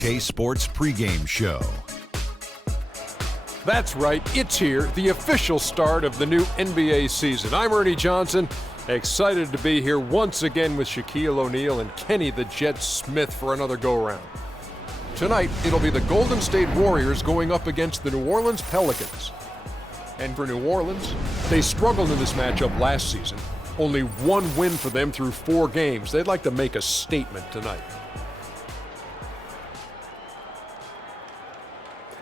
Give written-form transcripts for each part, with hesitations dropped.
K-Sports pregame show. That's right, it's here, the official start of the new NBA season. I'm Ernie Johnson, excited to be here once again with Shaquille O'Neal and Kenny the Jet Smith for another go-around. Tonight, it'll be the Golden State Warriors going up against the New Orleans Pelicans. And for New Orleans, they struggled in this matchup last season. Only one win for them through 4 games. They'd like to make a statement tonight.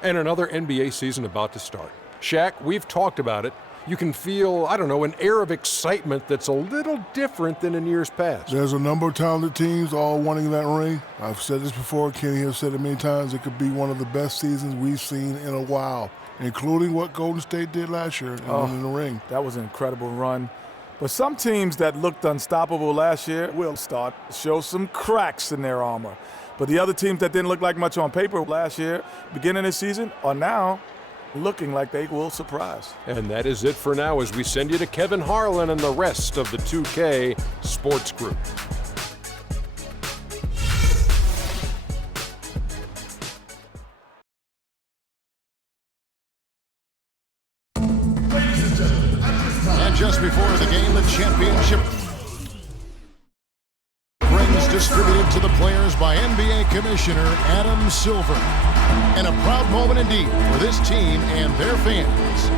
And another NBA season about to start. Shaq, we've talked about it. You can feel, an air of excitement that's a little different than in years past. There's a number of talented teams all wanting that ring. I've said this before, Kenny has said it many times. It could be one of the best seasons we've seen in a while, including what Golden State did last year in the ring. That was an incredible run. But some teams that looked unstoppable last year will start to show some cracks in their armor. But the other teams that didn't look like much on paper last year, beginning of the season, are now looking like they will surprise. And that is it for now as we send you to Kevin Harlan and the rest of the 2K Sports Group. And just before the game, the championship distributed to the players by NBA Commissioner Adam Silver. And a proud moment indeed for this team and their fans.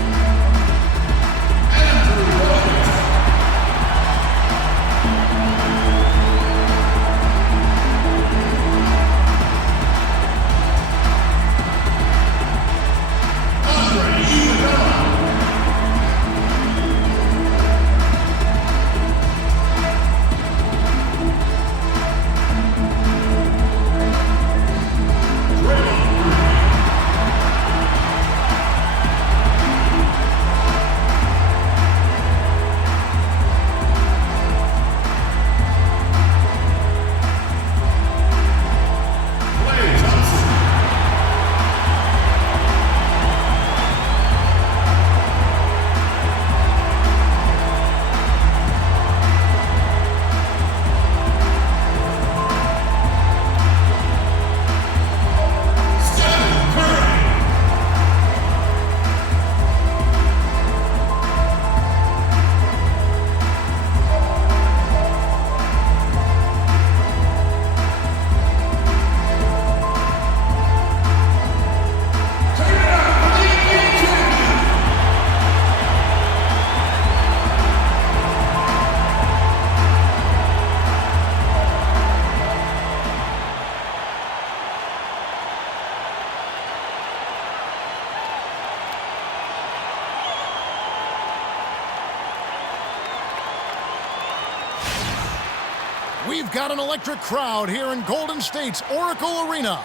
We've got an electric crowd here in Golden State's Oracle Arena.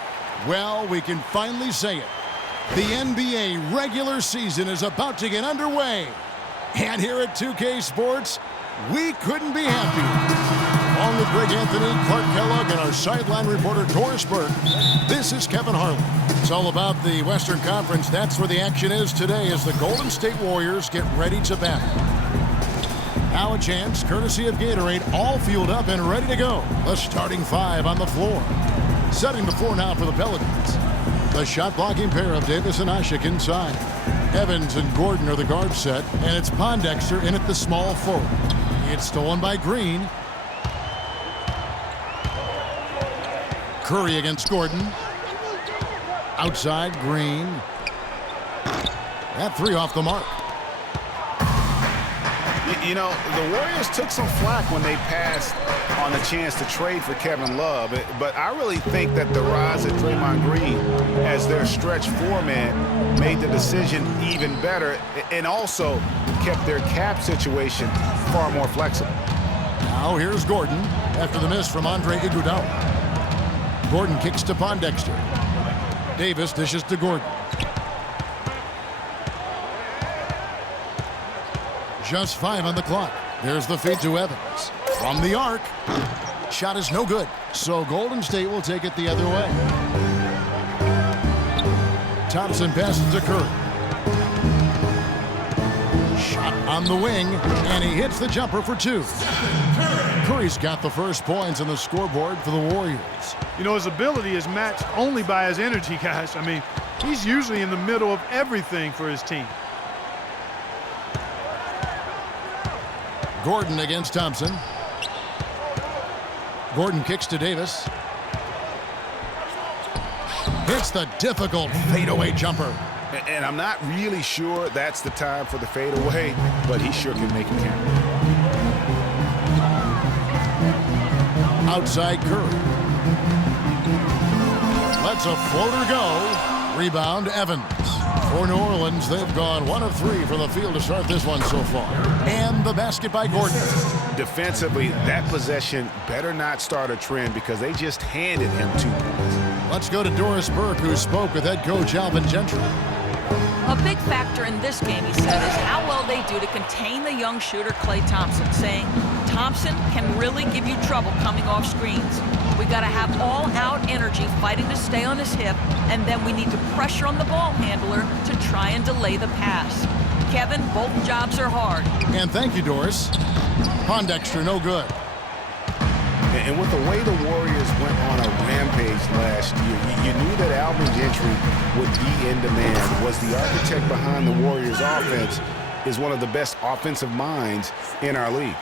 Well, we can finally say it. The NBA regular season is about to get underway. And here at 2K Sports, we couldn't be happier. Along with Greg Anthony, Clark Kellogg, and our sideline reporter, Doris Burke, this is Kevin Harlan. It's all about the Western Conference. That's where the action is today as the Golden State Warriors get ready to battle. Now a chance, courtesy of Gatorade, all fueled up and ready to go. The starting 5 on the floor. Setting the floor now for the Pelicans. The shot-blocking pair of Davis and Ashik inside. Evans and Gordon are the guard set, and it's Pondexter in at the small forward. It's stolen by Green. Curry against Gordon. Outside, Green. That 3 off the mark. You know, the Warriors took some flack when they passed on the chance to trade for Kevin Love, but I really think that the rise of Draymond Green as their stretch 4-man made the decision even better and also kept their cap situation far more flexible. Now here's Gordon after the miss from Andre Iguodala. Gordon kicks to Pondexter. Davis dishes to Gordon. Just 5 on the clock. There's the feed to Evans. From the arc. Shot is no good. So Golden State will take it the other way. Thompson passes to Curry. Shot on the wing, and he hits the jumper for 2. Curry's got the first points on the scoreboard for the Warriors. You know, his ability is matched only by his energy, guys. I mean, he's usually in the middle of everything for his team. Gordon against Thompson. Gordon kicks to Davis. Hits the difficult fadeaway jumper. And I'm not really sure that's the time for the fadeaway, but he sure can make it count. Outside Curry. Lets a floater go. Rebound Evans. For New Orleans, they've gone 1 of 3 from the field to start this one so far. And the basket by Gordon. Defensively, that possession better not start a trend because they just handed him 2 points. Let's go to Doris Burke, who spoke with head coach Alvin Gentry. A big factor in this game, he said, is how well they do to contain the young shooter Klay Thompson, saying Thompson can really give you trouble coming off screens. We got to have all-out energy fighting to stay on his hip, and then we need to pressure on the ball handler to try and delay the pass. Kevin, both jobs are hard. And thank you, Doris. Pondexter, no good. And with the way the Warriors went on a rampage last year, you knew that Alvin Gentry would be in demand. Was the architect behind the Warriors' offense, is one of the best offensive minds in our league.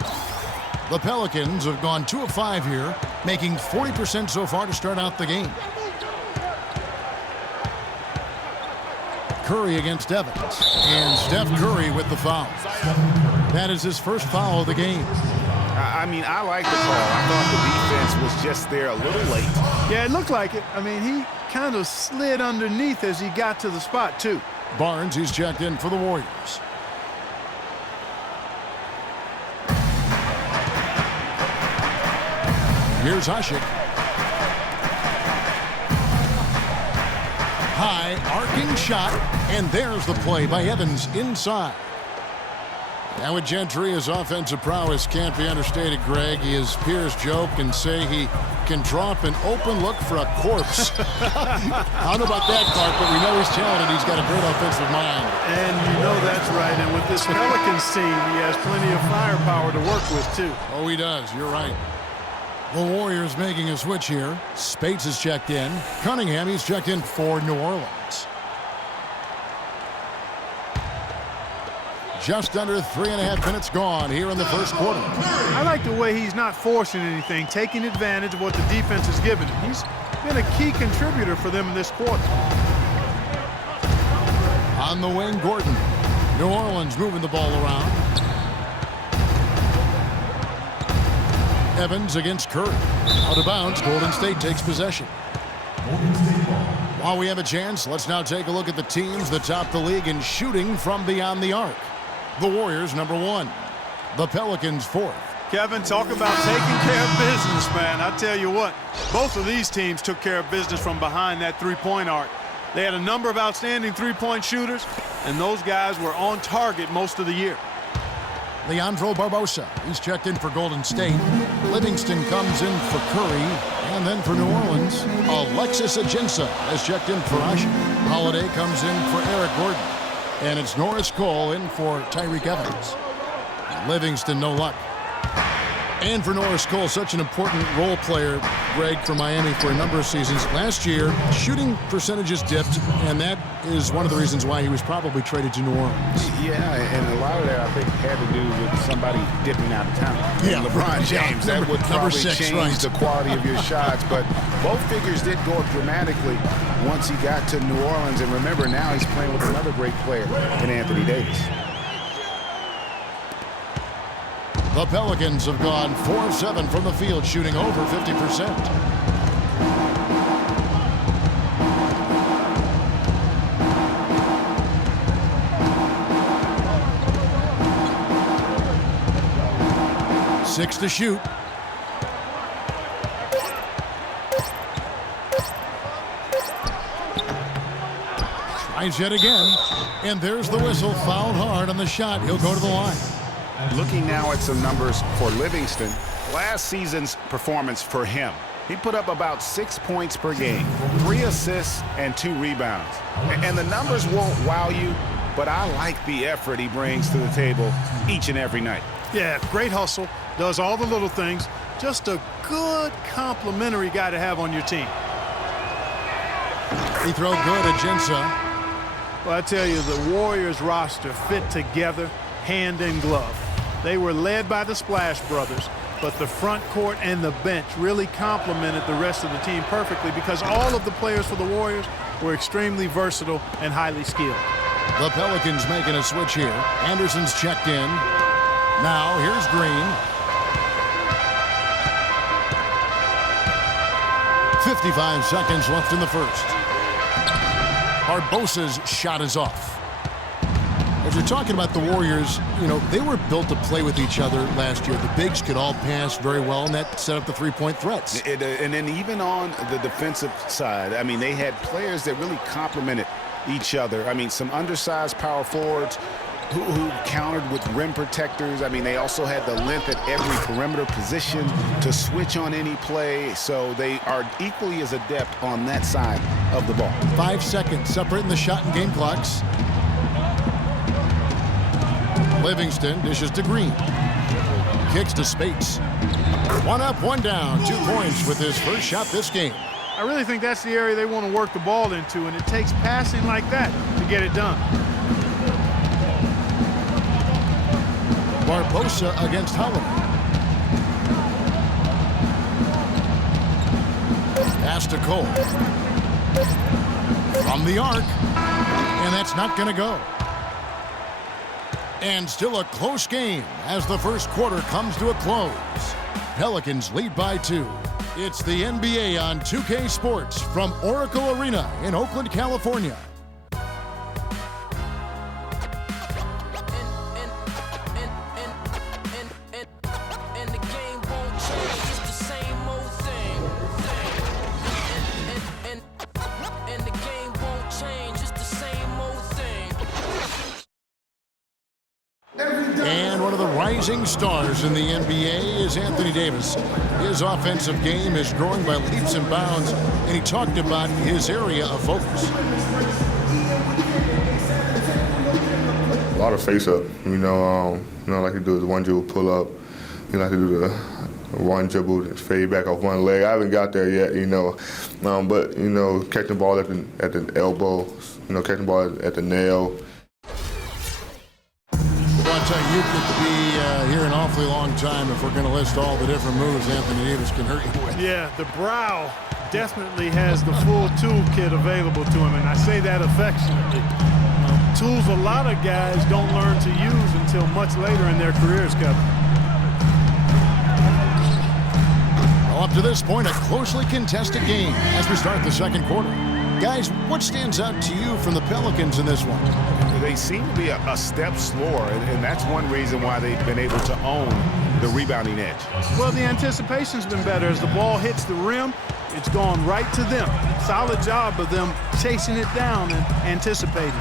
The Pelicans have gone 2 of 5 here, making 40% so far to start out the game. Curry against Evans. And Steph Curry with the foul. That is his first foul of the game. I mean, I like the call. I thought the defense was just there a little late. Yeah, it looked like it. I mean, he kind of slid underneath as he got to the spot, too. Barnes, he's checked in for the Warriors. Here's Hasek. High arcing shot, and there's the play by Evans inside. Now with Gentry, his offensive prowess can't be understated, Greg. His peers joke and say he can draw up an open look for a corpse. I don't know about that part, but we know he's talented. He's got a great offensive mind. And you know that's right. And with this Pelicans team, he has plenty of firepower to work with, too. Oh, he does. You're right. The Warriors making a switch here. Spates is checked in. Cunningham, he's checked in for New Orleans. Just under 3.5 minutes gone here in the first quarter. I like the way he's not forcing anything, taking advantage of what the defense has given him. He's been a key contributor for them in this quarter. On the wing, Gordon. New Orleans moving the ball around. Evans against Curry. Out of bounds, Golden State takes possession. While we have a chance, let's now take a look at the teams that top the league in shooting from beyond the arc. The Warriors, number 1. The Pelicans, 4th. Kevin, talk about taking care of business, man. I tell you what, both of these teams took care of business from behind that three-point arc. They had a number of outstanding three-point shooters, and those guys were on target most of the year. Leandro Barbosa, he's checked in for Golden State. Livingston comes in for Curry. And then for New Orleans, Alexis Ajinça has checked in for Asher. Holiday comes in for Eric Gordon. And it's Norris Cole in for Tyreke Evans. Livingston, no luck. And for Norris Cole, such an important role player, Greg, for Miami for a number of seasons. Last year, shooting percentages dipped, and that is one of the reasons why he was probably traded to New Orleans. Yeah, and a lot of that, I think, had to do with somebody dipping out of town. Yeah, LeBron James, that would probably 6, change right. the quality of your shots. But both figures did go up dramatically once he got to New Orleans. And remember, now he's playing with another great player in Anthony Davis. The Pelicans have gone 4 of 7 from the field, shooting over 50%. Six to shoot. Tries yet again. And there's the whistle. Fouled hard on the shot. He'll go to the line. Looking now at some numbers for Livingston, last season's performance for him, he put up about 6 points per game, 3 assists, and 2 rebounds. And the numbers won't wow you, but I like the effort he brings to the table each and every night. Yeah, great hustle, does all the little things. Just a good complimentary guy to have on your team. He throw good at Jinsa. Well, I tell you, the Warriors roster fit together hand in glove. They were led by the Splash Brothers, but the front court and the bench really complemented the rest of the team perfectly because all of the players for the Warriors were extremely versatile and highly skilled. The Pelicans making a switch here. Anderson's checked in. Now here's Green. 55 seconds left in the first. Barbosa's shot is off. As you're talking about the Warriors, you know, they were built to play with each other last year. The bigs could all pass very well, and that set up the three-point threats. And then even on the defensive side, I mean, they had players that really complemented each other. I mean, some undersized power forwards who countered with rim protectors. I mean, they also had the length at every perimeter position to switch on any play. So they are equally as adept on that side of the ball. 5 seconds separating the shot and game clocks. Livingston dishes to Green. Kicks to Spates. 1 up, 1 down. 2 points with his first shot this game. I really think that's the area they want to work the ball into, and it takes passing like that to get it done. Barbosa against Howard. Pass to Cole. From the arc. And that's not going to go. And still a close game as the first quarter comes to a close. Pelicans lead by 2. It's the NBA on 2K Sports from Oracle Arena in Oakland, California. And one of the rising stars in the NBA is Anthony Davis. His offensive game is growing by leaps and bounds, and he talked about his area of focus. A lot of face-up, like he do the one dribble pull-up. You like to do the one dribble, fade back off one leg. I haven't got there yet, but catching the ball at the elbow, catching the ball at the nail. You could be here an awfully long time if we're going to list all the different moves Anthony Davis can hurt you with. Yeah, the brow definitely has the full toolkit available to him, and I say that affectionately. Tools a lot of guys don't learn to use until much later in their careers, Kevin. Well, up to this point, a closely contested game as we start the second quarter. Guys, what stands out to you from the Pelicans in this one? They seem to be a step slower, and that's one reason why they've been able to own the rebounding edge. Well, the anticipation's been better. As the ball hits the rim, it's gone right to them. Solid job of them chasing it down and anticipating.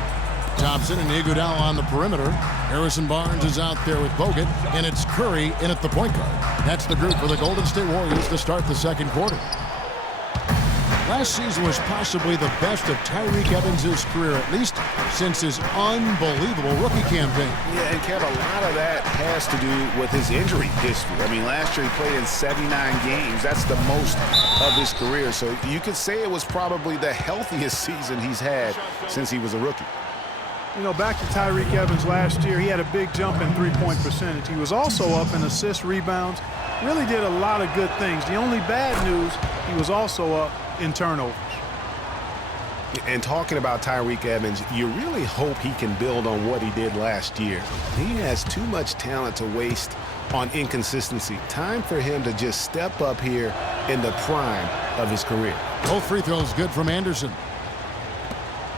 Thompson and Iguodala on the perimeter. Harrison Barnes is out there with Bogut, and it's Curry in at the point guard. That's the group for the Golden State Warriors to start the second quarter. Last season was possibly the best of Tyreke Evans' career, at least since his unbelievable rookie campaign. Yeah, and Kev, a lot of that has to do with his injury history. I mean, last year he played in 79 games. That's the most of his career. So you could say it was probably the healthiest season he's had since he was a rookie. Back to Tyreke Evans last year, he had a big jump in three-point percentage. He was also up in assists, rebounds, really did a lot of good things. The only bad news, he was also up in turnovers. And talking about Tyreke Evans, you really hope he can build on what he did last year. He has too much talent to waste on inconsistency. Time for him to just step up here in the prime of his career. Both free throws good from Anderson.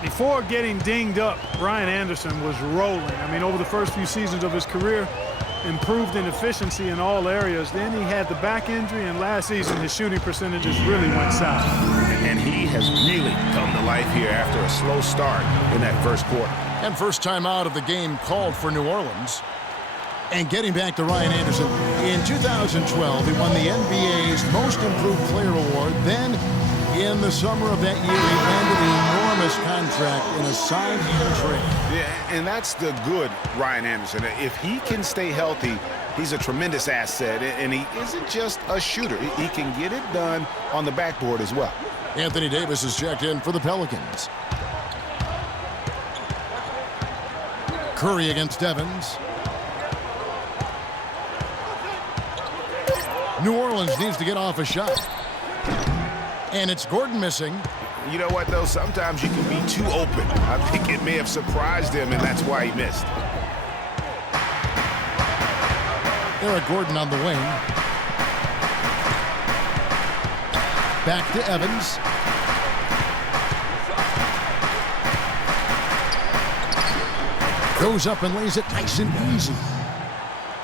Before getting dinged up, Brian Anderson was rolling. I mean, over the first few seasons of his career, improved in efficiency in all areas. Then he had the back injury, and last season his shooting percentages really went south. And he has really come to life here after a slow start in that first quarter. And first time out of the game called for New Orleans. And getting back to Ryan Anderson, in 2012 he won the NBA's Most Improved Player Award. Then in the summer of that year he landed an enormous this contract in a sign and trade. Yeah, and that's the good Ryan Anderson. If he can stay healthy, he's a tremendous asset, and he isn't just a shooter. He can get it done on the backboard as well. Anthony Davis is checked in for the Pelicans. Curry against Evans. New Orleans needs to get off a shot. And it's Gordon missing. You know what, though? Sometimes you can be too open. I think it may have surprised him, and that's why he missed. Eric Gordon on the wing. Back to Evans. Goes up and lays it nice and easy.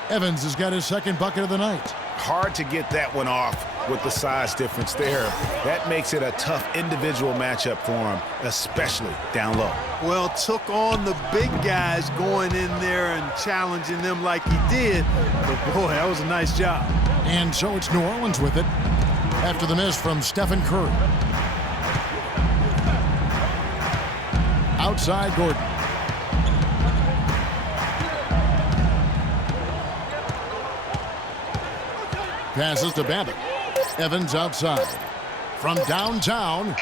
Evans has got his second bucket of the night. Hard to get that one off with the size difference there. That makes it a tough individual matchup for him, especially down low. Well, took on the big guys going in there and challenging them like he did. But, boy, that was a nice job. And so it's New Orleans with it after the miss from Stephen Curry. Outside Gordon. Passes to Babbitt. Evans outside. From downtown.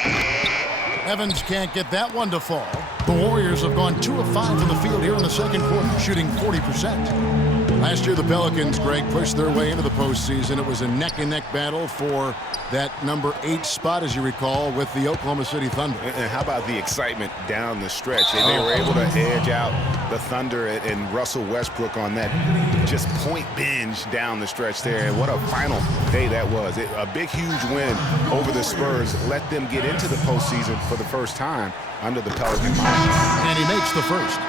Evans can't get that one to fall. The Warriors have gone 2 of 5 from the field here in the second quarter, shooting 40%. Last year, the Pelicans, Greg, pushed their way into the postseason. It was a neck-and-neck battle for that number 8 spot, as you recall, with the Oklahoma City Thunder. And how about the excitement down the stretch? And they were able to edge out the Thunder and Russell Westbrook on that just point binge down the stretch there. And what a final day that was. A big, huge win over the Spurs let them get into the postseason for the first time under the Pelicans. And he makes the first.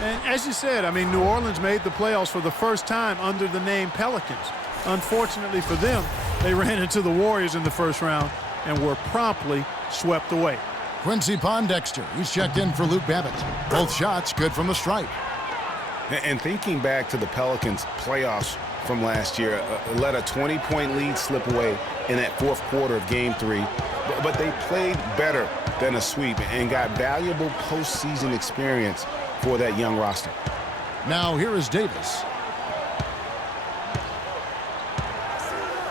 And as you said, I mean, New Orleans made the playoffs for the first time under the name Pelicans. Unfortunately for them, they ran into the Warriors in the first round and were promptly swept away. Quincy Pondexter, he's checked in for Luke Babbitt. Both shots good from the stripe. And thinking back to the Pelicans playoffs from last year, let a 20-point lead slip away in that fourth quarter of Game 3. But they played better than a sweep and got valuable postseason experience for that young roster. Now here is Davis.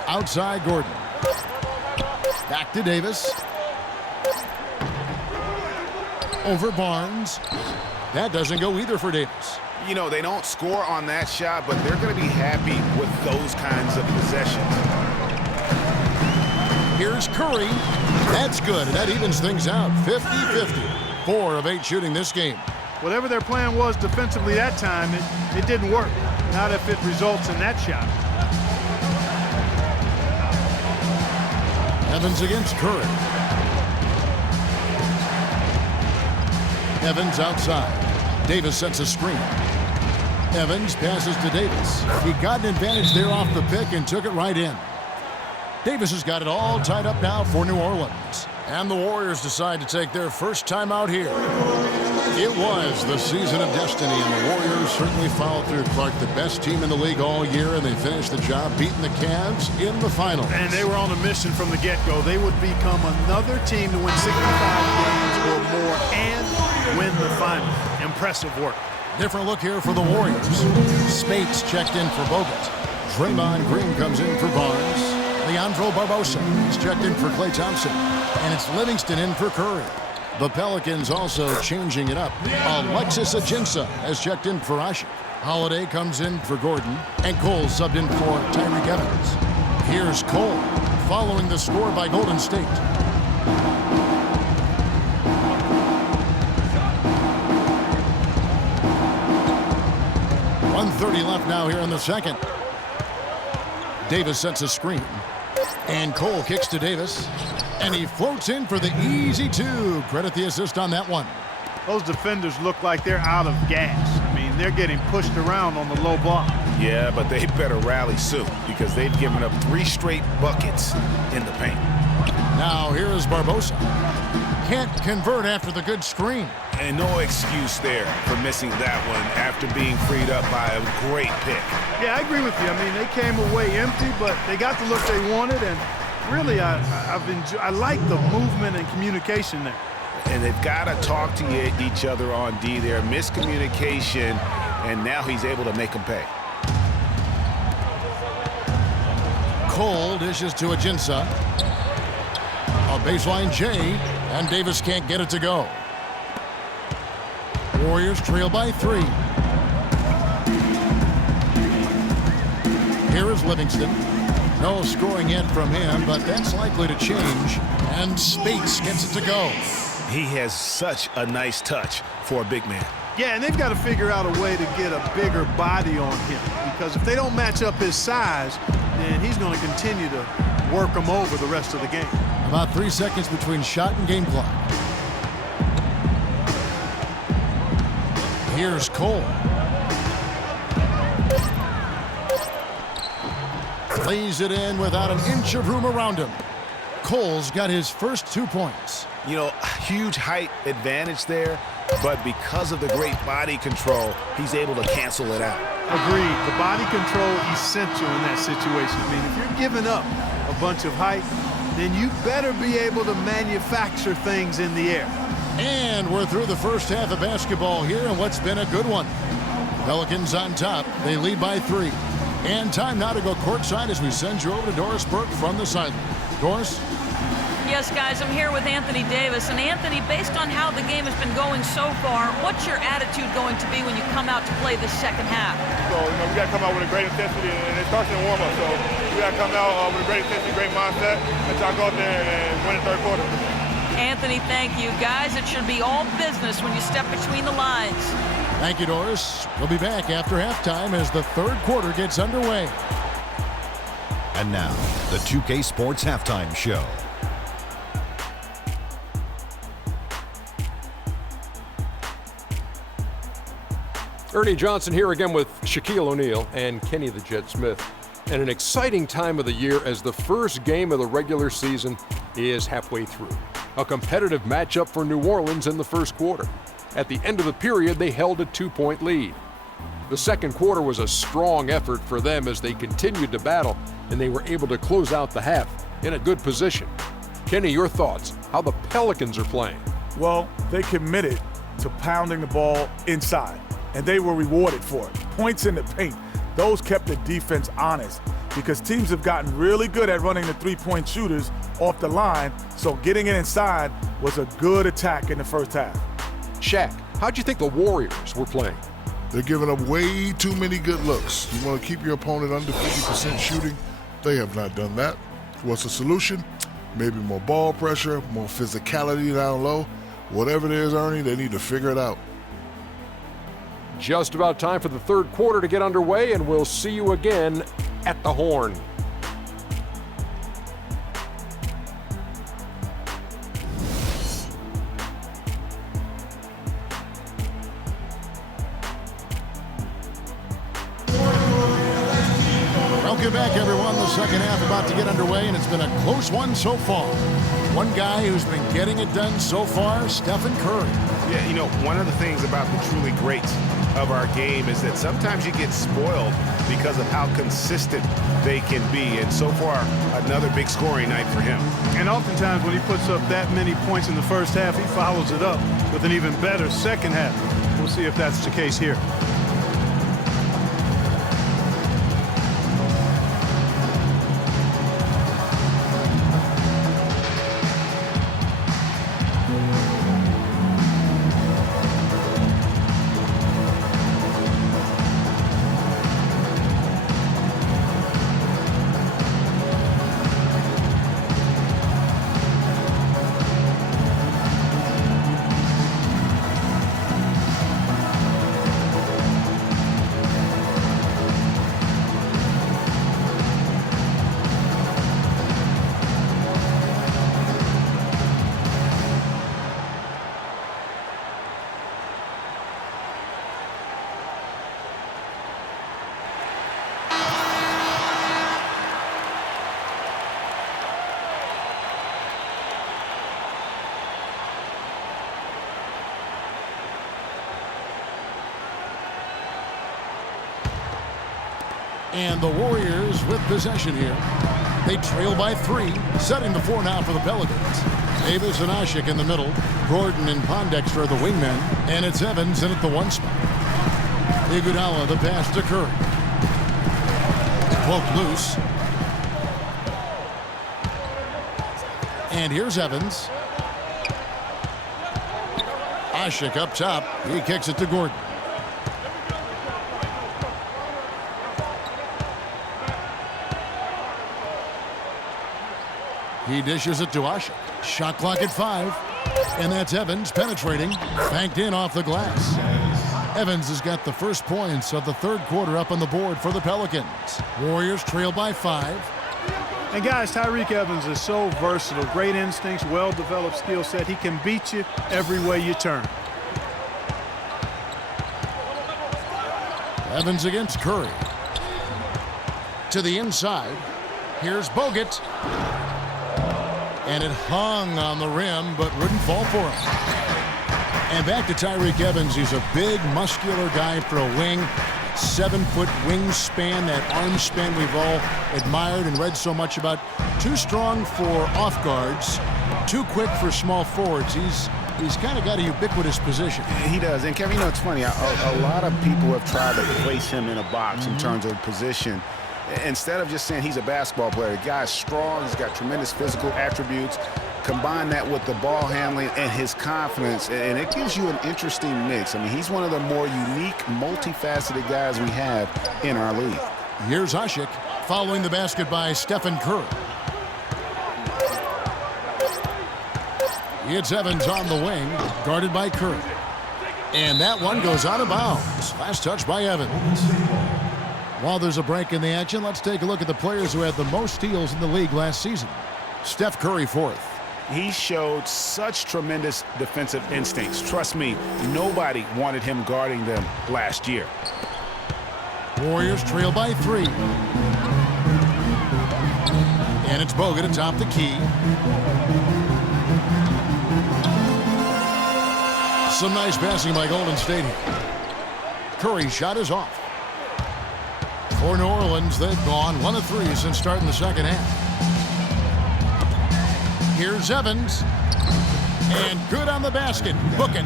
Outside Gordon. Back to Davis. Over Barnes. That doesn't go either for Davis. You know, they don't score on that shot, but they're going to be happy with those kinds of possessions. Here's Curry. That's good, and that evens things out. 50-50. 4 of 8 shooting this game. Whatever their plan was defensively that time, it didn't work. Not if it results in that shot. Evans against Curry. Evans outside. Davis sets a screen. Evans passes to Davis. He got an advantage there off the pick and took it right in. Davis has got it all tied up now for New Orleans. And the Warriors decide to take their first time out here. It was the season of destiny, and the Warriors certainly followed through. Clark, the best team in the league all year, and they finished the job beating the Cavs in the finals. And they were on a mission from the get-go. They would become another team to win 65 games or more and win the final. Impressive work. Different look here for the Warriors. Spates checked in for Bogut. Draymond Green comes in for Barnes. Leandro Barbosa is checked in for Klay Thompson. And it's Livingston in for Curry. The Pelicans also changing it up. Alexis Ajinça has checked in for Asher. Holiday comes in for Gordon. And Cole subbed in for Tyreke Evans. Here's Cole following the score by Golden State. .130 left now here in the second. Davis sets a screen. And Cole kicks to Davis. And he floats in for the easy 2. Credit the assist on that one. Those defenders look like they're out of gas. I mean, they're getting pushed around on the low block. Yeah, but they better rally soon because they've given up 3 straight buckets in the paint. Now here is Barbosa. Can't convert after the good screen. And no excuse there for missing that one after being freed up by a great pick. Yeah, I agree with you. I mean, they came away empty, but they got the look they wanted, and really, I like the movement and communication there. And they've got to talk to each other on D there. Miscommunication, and now he's able to make them pay. Cole dishes to Ajinça. A baseline J, and Davis can't get it to go. Warriors trail by 3. Here is Livingston. No scoring yet from him, but that's likely to change. And Spates gets it to go. He has such a nice touch for a big man. Yeah, and they've got to figure out a way to get a bigger body on him, because if they don't match up his size, then he's going to continue to work him over the rest of the game. About 3 seconds between shot and game clock. Here's Cole. Lays it in without an inch of room around him. Cole's got his first 2 points. You know, huge height advantage there, but because of the great body control, he's able to cancel it out. Agreed. The body control essential in that situation. I mean, if you're giving up a bunch of height, then you better be able to manufacture things in the air. And we're through the first half of basketball here, and what's been a good one. Pelicans on top. They lead by 3. And time now to go courtside as we send you over to Doris Burke from the sideline. Doris? Yes, guys, I'm here with Anthony Davis. And Anthony, based on how the game has been going so far, what's your attitude going to be when you come out to play the second half? So, we got to come out with a great intensity, and it starts in the warm-up. So, we got to come out with a great intensity, great mindset, and try to go out there and win the third quarter. Anthony, thank you. Guys, it should be all business when you step between the lines. Thank you, Doris. We'll be back after halftime as the third quarter gets underway. And now, the 2K Sports Halftime Show. Ernie Johnson here again with Shaquille O'Neal and Kenny the Jet Smith. And an exciting time of the year as the first game of the regular season is halfway through. A competitive matchup for New Orleans in the first quarter. At the end of the period, they held a 2-point lead. The second quarter was a strong effort for them as they continued to battle, and they were able to close out the half in a good position. Kenny, your thoughts, how the Pelicans are playing? Well, they committed to pounding the ball inside, and they were rewarded for it. Points in the paint, those kept the defense honest because teams have gotten really good at running the three-point shooters off the line, so getting it inside was a good attack in the first half. Shaq, how'd you think the Warriors were playing? They're giving up way too many good looks. You want to keep your opponent under 50% shooting? They have not done that. What's the solution? Maybe more ball pressure, more physicality down low. Whatever it is, Ernie, they need to figure it out. Just about time for the third quarter to get underway, and we'll see you again at the Horn. Welcome back, everyone. The second half about to get underway, and it's been a close one so far. One guy who's been getting it done so far, Stephen Curry. Yeah, you know, one of the things about the truly greats of our game is that sometimes you get spoiled because of how consistent they can be. And so far, another big scoring night for him. And oftentimes when he puts up that many points in the first half, he follows it up with an even better second half. We'll see if that's the case here. And the Warriors with possession here. They trail by 3, setting the 4 now for the Pelicans. Davis and Ashik in the middle. Gordon and Pondexter are the wingmen. And it's Evans in at the 1 spot. Iguodala, the pass to Curry. Poked loose. And here's Evans. Ashik up top. He kicks it to Gordon. He dishes it to Ashik. Shot clock at 5. And that's Evans penetrating. Banked in off the glass. Evans has got the first points of the 3rd quarter up on the board for the Pelicans. Warriors trail by 5. And guys, Tyreke Evans is so versatile. Great instincts, well-developed skill set. He can beat you every way you turn. Evans against Curry. To the inside. Here's Bogut. And it hung on the rim, but wouldn't fall for him. And back to Tyreke Evans. He's a big, muscular guy for a wing. 7-foot wingspan, that arm span we've all admired and read so much about. Too strong for off guards, too quick for small forwards. He's kind of got a ubiquitous position. He does. And Kevin, you know, it's funny. A lot of people have tried to place him in a box in terms of position. Instead of just saying he's a basketball player, the guy's strong, he's got tremendous physical attributes. Combine that with the ball handling and his confidence, and it gives you an interesting mix. I mean, he's one of the more unique, multifaceted guys we have in our league. Here's Ashik following the basket by Stephen Curry. It's Evans on the wing, guarded by Curry. And that one goes out of bounds. Last touch by Evans. While there's a break in the action, let's take a look at the players who had the most steals in the league last season. Steph Curry 4th. He showed such tremendous defensive instincts. Trust me, nobody wanted him guarding them last year. Warriors trail by 3. And it's Bogut atop the key. Some nice passing by Golden State here. Curry's shot is off. For New Orleans, they've gone 1 of 3 since starting the second half. Here's Evans. And good on the basket. Book it.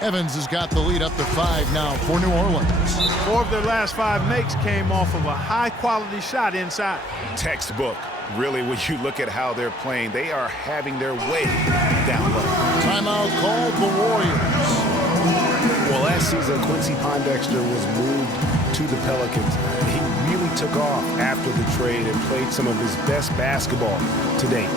Evans has got the lead up to 5 now for New Orleans. 4 of their last 5 makes came off of a high-quality shot inside. Textbook. Really, when you look at how they're playing, they are having their way down low. Timeout called the Warriors. Well, last season, Quincy Pondexter was moved to the Pelicans. He really took off after the trade and played some of his best basketball to date.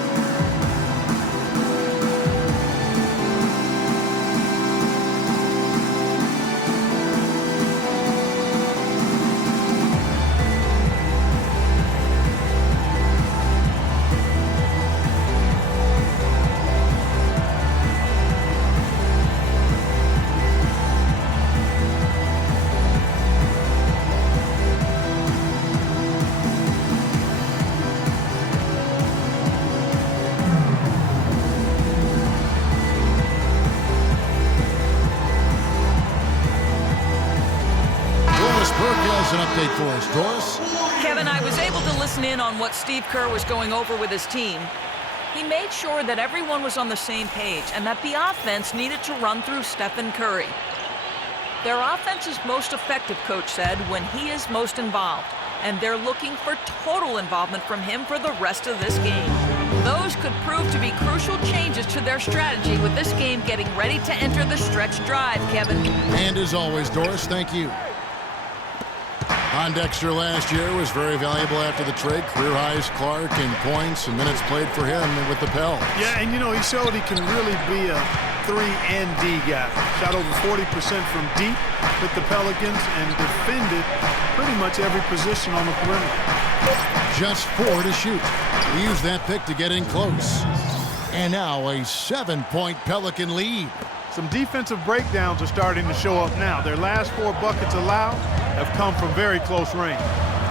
An update for us, Doris. Kevin, I was able to listen in on what Steve Kerr was going over with his team. He made sure that everyone was on the same page and that the offense needed to run through Stephen Curry. Their offense is most effective, Coach said, when he is most involved, and they're looking for total involvement from him for the rest of this game. Those could prove to be crucial changes to their strategy with this game getting ready to enter the stretch drive, Kevin. And as always, Doris, thank you. Pondexter last year was very valuable after the trade. Career highs, Clark, in points and minutes played for him with the Pels. Yeah, and you know, he showed he can really be a 3 and D guy. Shot over 40% from deep with the Pelicans and defended pretty much every position on the perimeter. Just 4 to shoot. He used that pick to get in close. And now a 7-point Pelican lead. Some defensive breakdowns are starting to show up now. Their last 4 buckets allowed have come from very close range.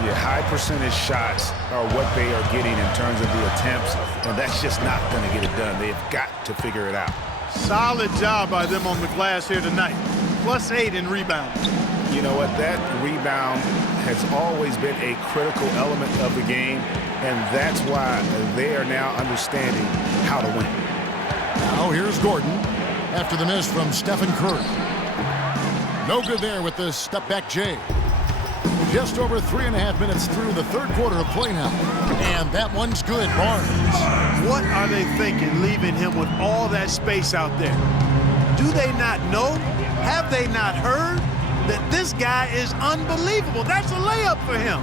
Yeah, high percentage shots are what they are getting in terms of the attempts, and that's just not going to get it done. They've got to figure it out. Solid job by them on the glass here tonight. +8 in rebounds. You know what? That rebound has always been a critical element of the game. and that's why they are now understanding how to win. Now here's Gordon after the miss from Stephen Curry. No good there with the step-back J. Just over 3.5 minutes through the third quarter of play now. And that one's good, Barnes. What are they thinking, leaving him with all that space out there? Do they not know? Have they not heard that this guy is unbelievable? That's a layup for him.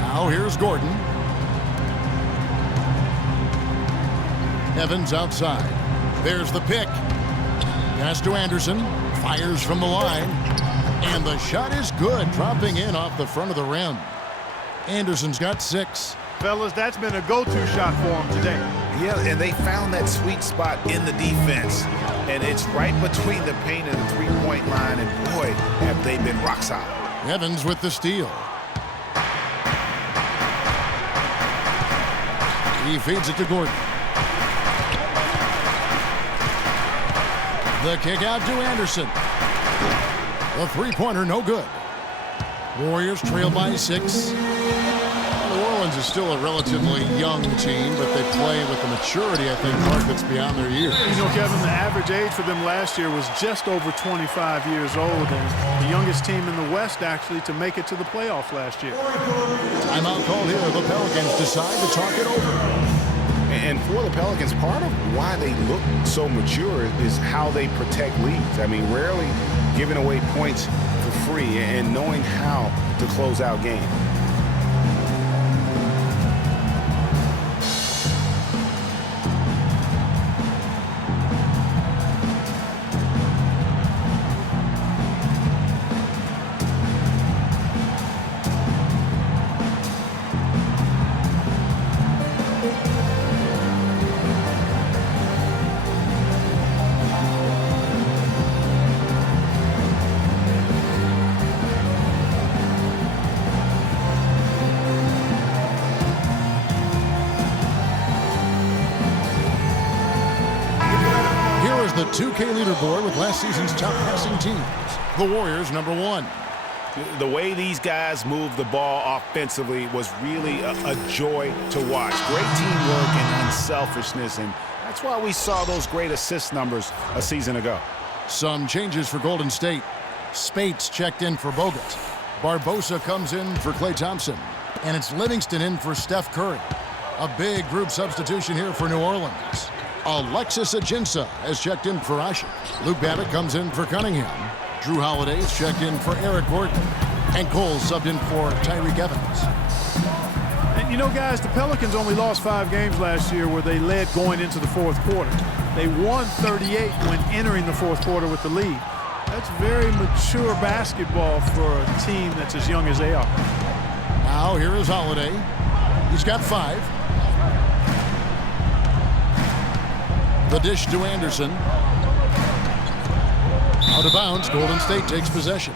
Now here's Gordon. Evans outside. There's the pick. Pass to Anderson. Fires from the line. And the shot is good, dropping in off the front of the rim. Anderson's got 6. Fellas, that's been a go-to shot for him today. Yeah, and they found that sweet spot in the defense. And it's right between the paint and the three-point line. And boy, have they been rock solid. Evans with the steal. He feeds it to Gordon. The kick out to Anderson. The three-pointer no good. Warriors trail by 6. New Orleans is still a relatively young team, but they play with the maturity, I think, Mark, that's beyond their years. You know, Kevin, the average age for them last year was just over 25 years old, and the youngest team in the West, actually, to make it to the playoffs last year. Timeout called here. The Pelicans decide to talk it over. And for the Pelicans, part of why they look so mature is how they protect leads. I mean, rarely giving away points for free and knowing how to close out games. The 2K leaderboard with last season's top passing teams. The Warriors, number 1. The way these guys move the ball offensively was really a joy to watch. Great teamwork and unselfishness, and that's why we saw those great assist numbers a season ago. Some changes for Golden State. Spates checked in for Bogut. Barbosa comes in for Klay Thompson. And it's Livingston in for Steph Curry. A big group substitution here for New Orleans. Alexis Ajinça has checked in for Asher. Luke Babbitt comes in for Cunningham. Drew Holiday has checked in for Eric Gordon. And Cole subbed in for Tyreke Evans. And you know, guys, the Pelicans only lost 5 games last year where they led going into the fourth quarter. They won 38 when entering the fourth quarter with the lead. That's very mature basketball for a team that's as young as they are. Now here is Holiday. He's got 5. The dish to Anderson. Out of bounds, Golden State takes possession.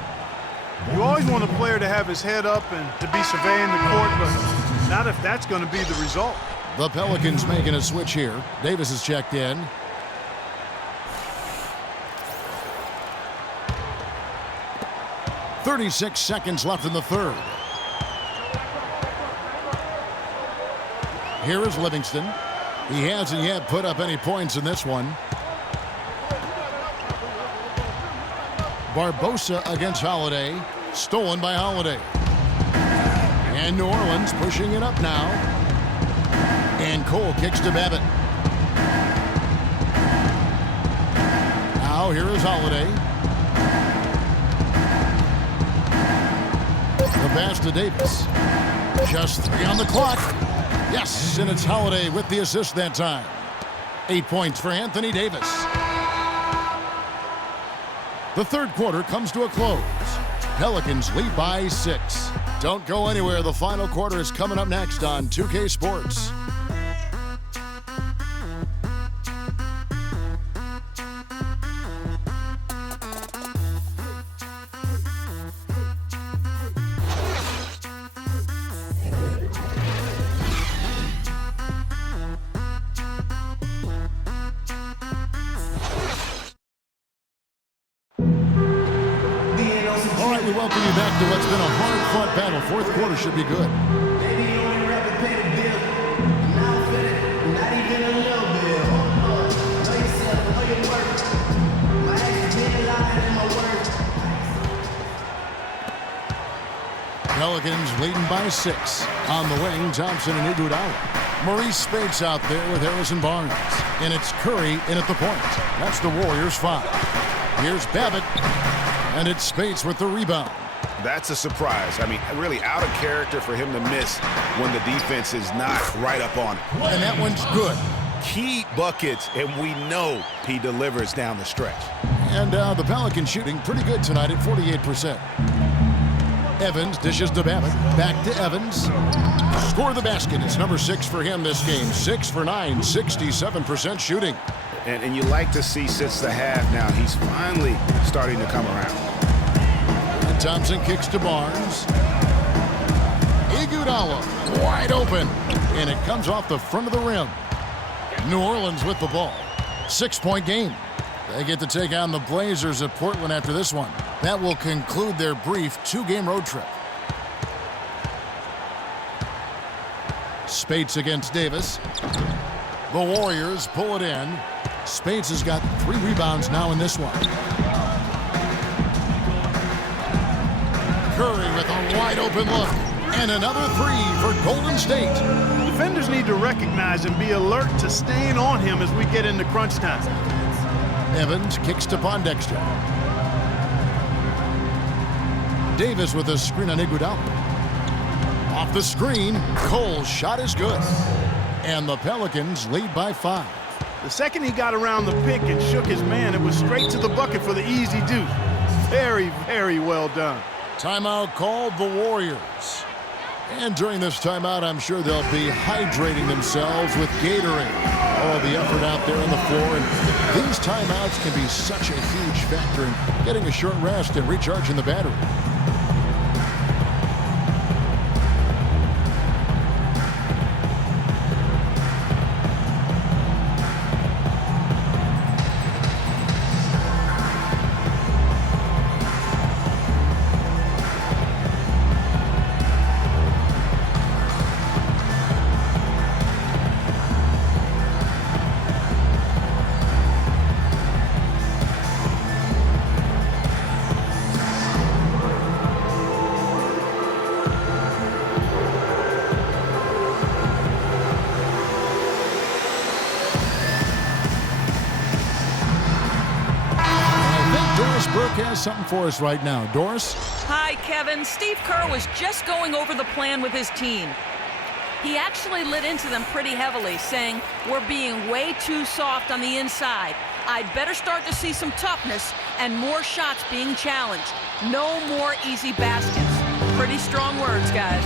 You always want a player to have his head up and to be surveying the court, but not if that's going to be the result. The Pelicans making a switch here. Davis is checked in. .36 seconds left in the third. Here is Livingston. He hasn't yet put up any points in this one. Barbosa against Holiday. Stolen by Holiday. And New Orleans pushing it up now. And Cole kicks to Babbitt. Now here is Holiday. The pass to Davis. Just 3 on the clock. Yes, and it's Holiday with the assist that time. 8 points for Anthony Davis. The third quarter comes to a close. Pelicans lead by 6. Don't go anywhere. The final quarter is coming up next on 2K Sports. We welcome you back to what's been a hard-fought battle. Fourth quarter should be good. Pelicans leading by 6. On the wing, Thompson and Iguodala. Maurice Speights out there with Harrison Barnes. And it's Curry in at the point. That's the Warriors' 5. Here's Babbitt. And it's Speights with the rebound. That's a surprise. I mean, really out of character for him to miss when the defense is not right up on it. And that one's good. Key buckets, and we know he delivers down the stretch. And the Pelicans shooting pretty good tonight at 48%. Evans dishes to Babbitt. Back to Evans. Score the basket. It's number 6 for him this game. 6 for 9, 67% shooting. And you like to see since the half now, he's finally starting to come around. And Thompson kicks to Barnes. Iguodala wide open. And it comes off the front of the rim. New Orleans with the ball. 6-point game. They get to take on the Blazers at Portland after this one. That will conclude their brief 2-game road trip. Speights against Davis. The Warriors pull it in. Speights has got 3 rebounds now in this one. Curry with a wide open look. And another 3 for Golden State. Defenders need to recognize and be alert to staying on him as we get into crunch time. Evans kicks to Pondexter. Davis with a screen on Iguodala. Off the screen, Cole's shot is good. And the Pelicans lead by 5. The second he got around the pick and shook his man, it was straight to the bucket for the easy deuce. Very, very well done. Timeout called the Warriors. And during this timeout, I'm sure they'll be hydrating themselves with Gatorade. All the effort out there on the floor. And these timeouts can be such a huge factor in getting a short rest and recharging the battery. Has something for us right now. Doris? Hi, Kevin. Steve Kerr was just going over the plan with his team. He actually lit into them pretty heavily, saying, "We're being way too soft on the inside. I'd better start to see some toughness and more shots being challenged. No more easy baskets." Pretty strong words, guys.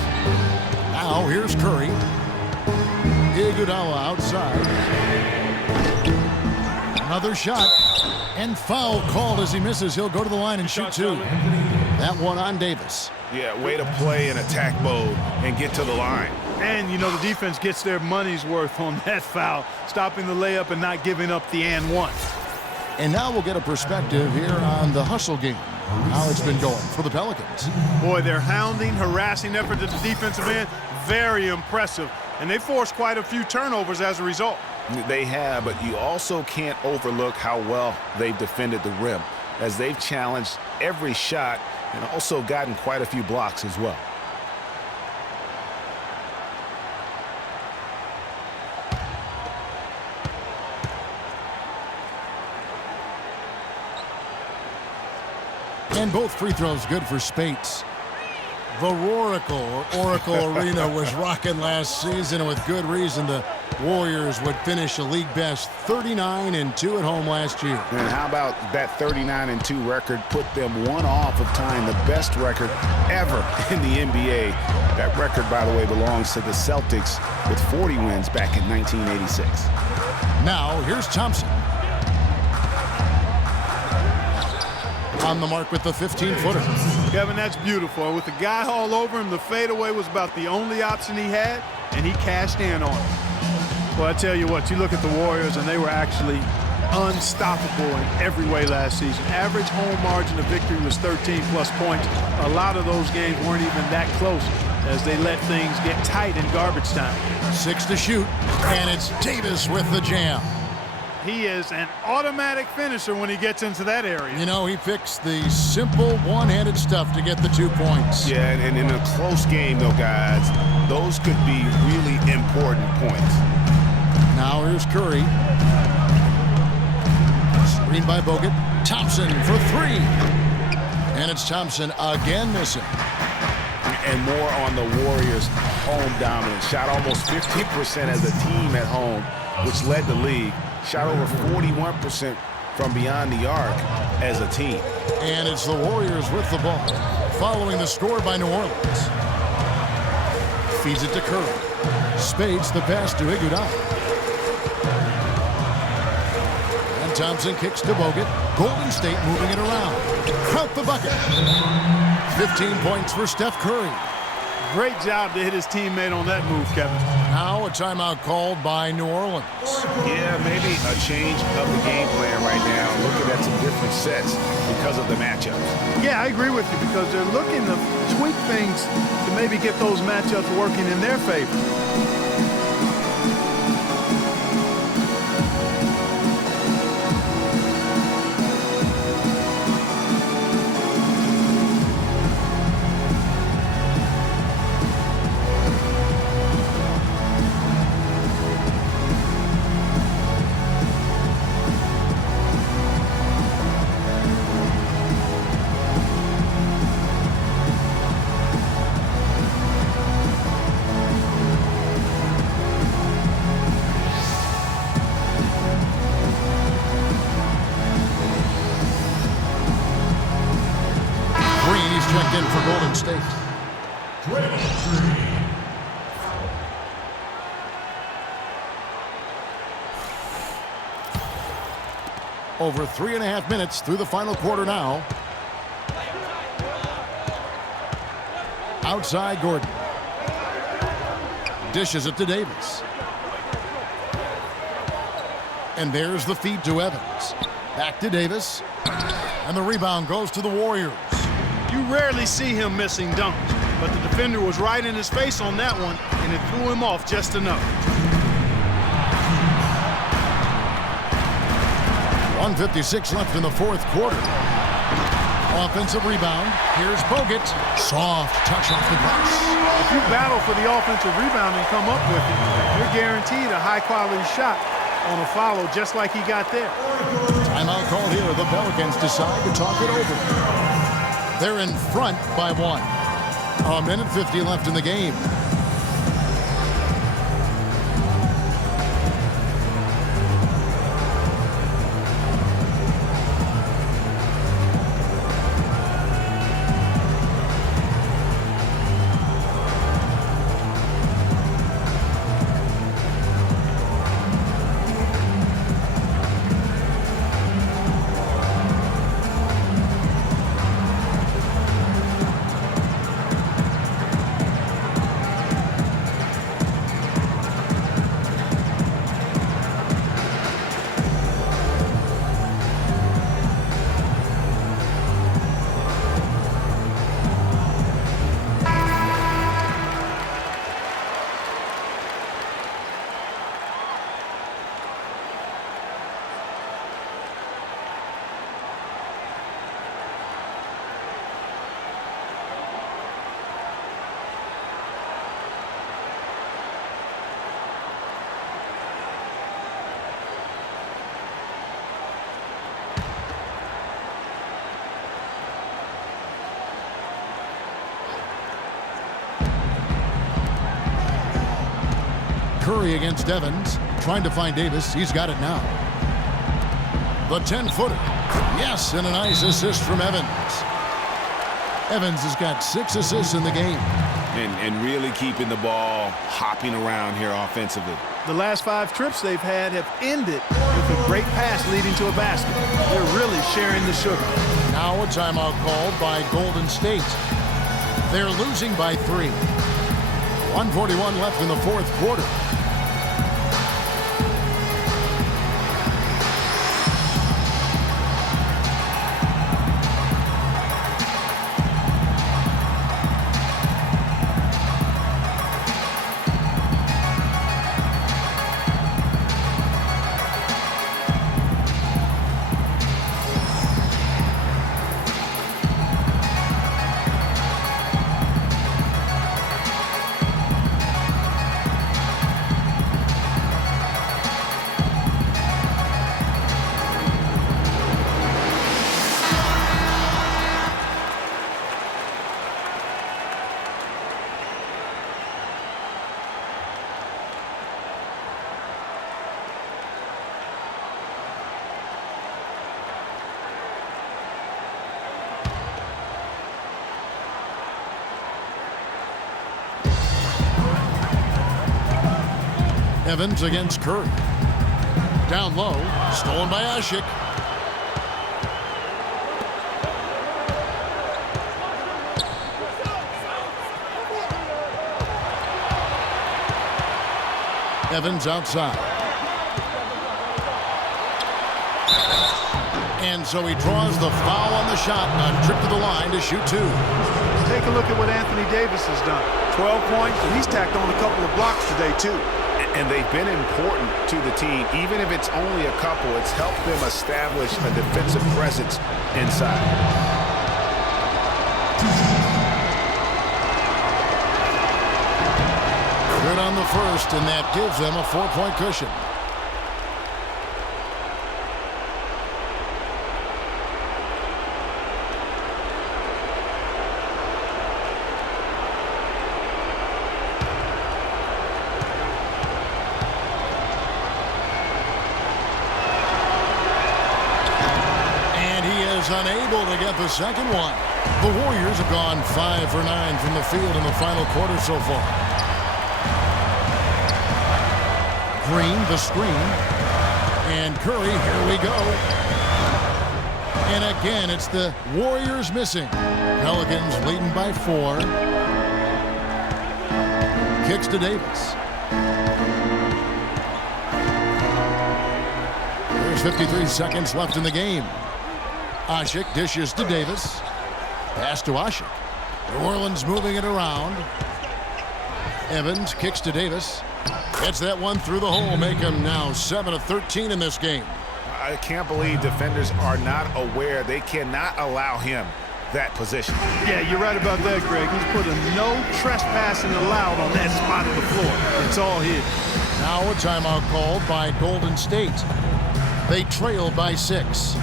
Now here's Curry. Iguodala outside. Another shot. And foul called as he misses. He'll go to the line and shoot 2. That one on Davis. Yeah, way to play in attack mode and get to the line. And, you know, the defense gets their money's worth on that foul, stopping the layup and not giving up the and one. And now we'll get a perspective here on the hustle game, how it's been going for the Pelicans. Boy, their hounding, harassing effort at the defensive end, very impressive. And they forced quite a few turnovers as a result. They have, but you also can't overlook how well they've defended the rim, as they've challenged every shot and also gotten quite a few blocks as well. And both free throws good for Speights. The Oracle Arena was rocking last season, and with good reason. The Warriors would finish a league best 39-2 at home last year. And how about that 39-2 record put them one off of tying the best record ever in the NBA. That record, by the way, belongs to the Celtics with 40 wins back in 1986. Now here's Thompson. On the mark with the 15-footer. Kevin, that's beautiful. With the guy all over him, the fadeaway was about the only option he had, and he cashed in on it. Well, I tell you what, you look at the Warriors, and they were actually unstoppable in every way last season. Average home margin of victory was 13-plus points. A lot of those games weren't even that close. as they let things get tight in garbage time. 6 to shoot, and it's Davis with the jam. He is an automatic finisher when he gets into that area. You know, he picks the simple one-handed stuff to get the 2 points. Yeah, and in a close game, though, guys, those could be really important points. Now here's Curry. Screen by Bogut. Thompson for 3. And it's Thompson again missing. And more on the Warriors' home dominance. Shot almost 50% as a team at home, which led the league. Shot over 41% from beyond the arc as a team. And it's the Warriors with the ball, following the score by New Orleans. Feeds it to Curry. Spades the pass to Iguodala. And Thompson kicks to Bogut. Golden State moving it around. Count the bucket. 15 points for Steph Curry. Great job to hit his teammate on that move, Kevin. Now a timeout called by New Orleans. Yeah, maybe a change of the game plan right now, looking at some different sets because of the matchups. Yeah, I agree with you because they're looking to tweak things to maybe get those matchups working in their favor. Checked in for Golden State. Over 3.5 minutes through the final quarter now. Outside Gordon. Dishes it to Davis. And there's the feed to Evans. Back to Davis. And the rebound goes to the Warriors. You rarely see him missing dunks, but the defender was right in his face on that one, and it threw him off just enough. 1:56 left in the fourth quarter. Offensive rebound. Here's Bogut. Soft touch off the glass. If you battle for the offensive rebound and come up with it, you're guaranteed a high-quality shot on a follow just like he got there. Timeout called here. The Pelicans decide to talk it over. They're in front by 1. 1:50 left in the game. Curry against Evans, trying to find Davis. He's got it now. The 10-footer. Yes, and a nice assist from Evans. Evans has got 6 assists in the game. And really keeping the ball hopping around here offensively. The last 5 trips they've had have ended with a great pass leading to a basket. They're really sharing the sugar. Now a timeout called by Golden State. They're losing by 3. 1:41 left in the fourth quarter. Evans against Curry. Down low, stolen by Ashik. Evans outside. And so he draws the foul on the shot. A trip to the line to shoot 2. Take a look at what Anthony Davis has done. 12 points, and he's tacked on a couple of blocks today, too. And they've been important to the team. Even if it's only a couple, it's helped them establish a defensive presence inside. Good on the first, and that gives them a 4-point cushion. Unable to get the second one. The Warriors have gone 5 for 9 from the field in the final quarter so far. Green, the screen. And Curry, here we go. And again, it's the Warriors missing. Pelicans leading by 4. Kicks to Davis. There's 53 seconds left in the game. Ashik dishes to Davis. Pass to Ashik. New Orleans moving it around. Evans kicks to Davis. Gets that one through the hole. Make him now 7 of 13 in this game. I can't believe defenders are not aware. They cannot allow him that position. Yeah, you're right about that, Greg. He's put a no trespassing allowed on that spot of the floor. It's all his. Now a timeout called by Golden State. They trail by 6.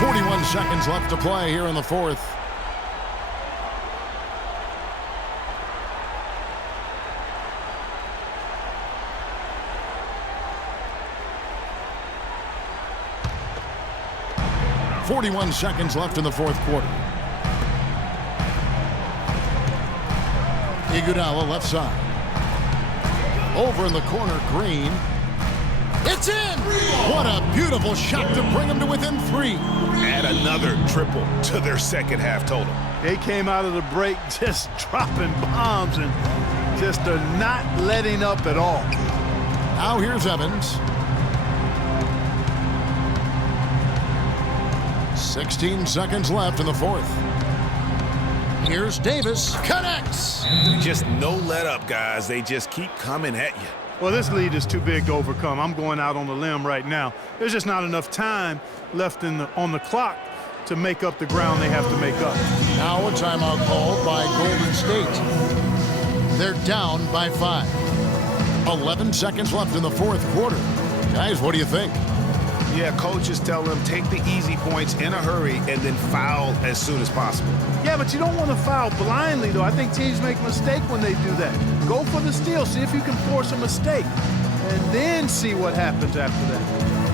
41 seconds left to play here in the fourth. .41 seconds left in the fourth quarter. Iguodala left side. Over in the corner, Green. It's in! What a beautiful shot to bring them to within 3. Add another triple to their second half total. They came out of the break just dropping bombs and just are not letting up at all. Now here's Evans. 16 seconds left in the fourth. Here's Davis. Connects! Just no let up, guys. They just keep coming at you. Well, this lead is too big to overcome. I'm going out on the limb right now. There's just not enough time left on the clock to make up the ground they have to make up. Now a timeout called by Golden State. They're down by 5. 11 seconds left in the fourth quarter. Guys, what do you think? Yeah, coaches tell them take the easy points in a hurry and then foul as soon as possible. Yeah, but you don't want to foul blindly, though. I think teams make a mistake when they do that. Go for the steal. See if you can force a mistake. And then see what happens after that.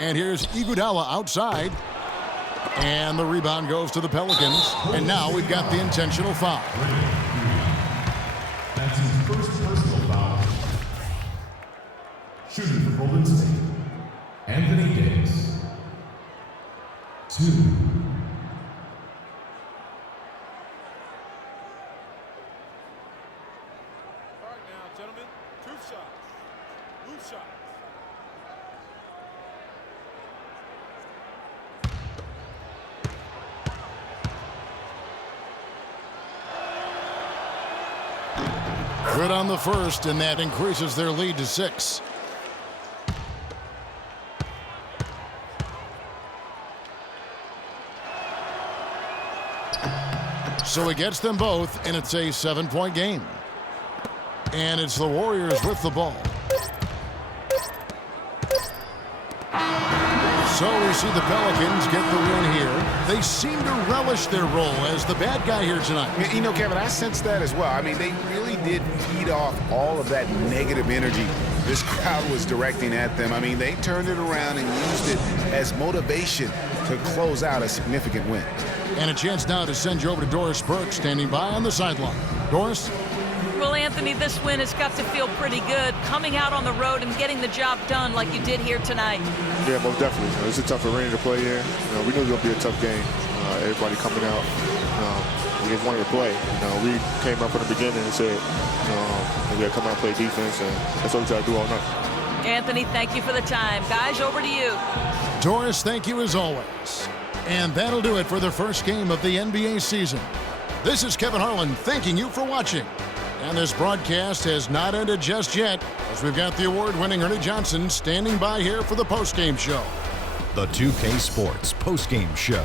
And here's Iguodala outside. And the rebound goes to the Pelicans. And now we've got the intentional foul. That's his first personal foul. Shooting for Golden State, Anthony Davis. 2. All right now, gentlemen, truth shots. Loose shots. Good on the first, and that increases their lead to 6. so he gets them both, and it's a 7-point game. And it's the Warriors with the ball. So we see the Pelicans get the win here. They seem to relish their role as the bad guy here tonight. You know, Kevin, I sense that as well. I mean, they really did feed off all of that negative energy this crowd was directing at them. I mean, they turned it around and used it as motivation to close out a significant win. And a chance now to send you over to Doris Burke, standing by on the sideline. Doris? Well, Anthony, this win has got to feel pretty good, coming out on the road and getting the job done like you did here tonight. Yeah, most definitely. It's a tough arena to play here. We knew it was going to be a tough game. Everybody coming out, we just wanted to play. We came up from the beginning and said, we got to come out and play defense, and that's what we try to do all night. Anthony, thank you for the time. Guys, over to you. Doris, thank you as always. And that'll do it for the first game of the NBA season. This is Kevin Harlan thanking you for watching. And this broadcast has not ended just yet, as we've got the award-winning Ernie Johnson standing by here for the postgame show. The 2K Sports postgame show.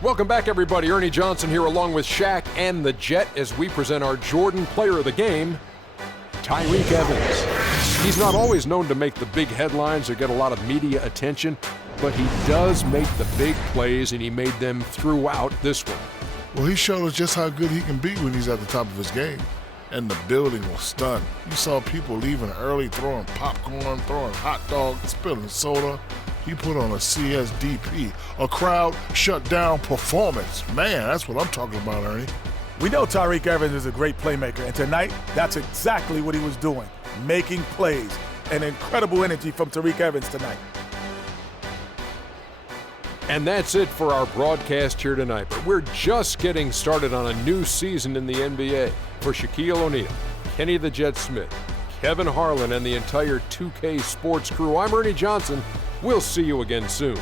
Welcome back, everybody. Ernie Johnson here along with Shaq and the Jet as we present our Jordan Player of the Game, Tyreke Evans. He's not always known to make the big headlines or get a lot of media attention, but he does make the big plays, and he made them throughout this one. Well, he showed us just how good he can be when he's at the top of his game. And the building was stunned. You saw people leaving early, throwing popcorn, throwing hot dogs, spilling soda. He put on a CSDP, a crowd shut down performance. Man, that's what I'm talking about, Ernie. We know Tyreke Evans is a great playmaker, and tonight, that's exactly what he was doing, making plays. An incredible energy from Tyreke Evans tonight. And that's it for our broadcast here tonight. But we're just getting started on a new season in the NBA. For Shaquille O'Neal, Kenny the Jet Smith, Kevin Harlan, and the entire 2K Sports crew, I'm Ernie Johnson. We'll see you again soon.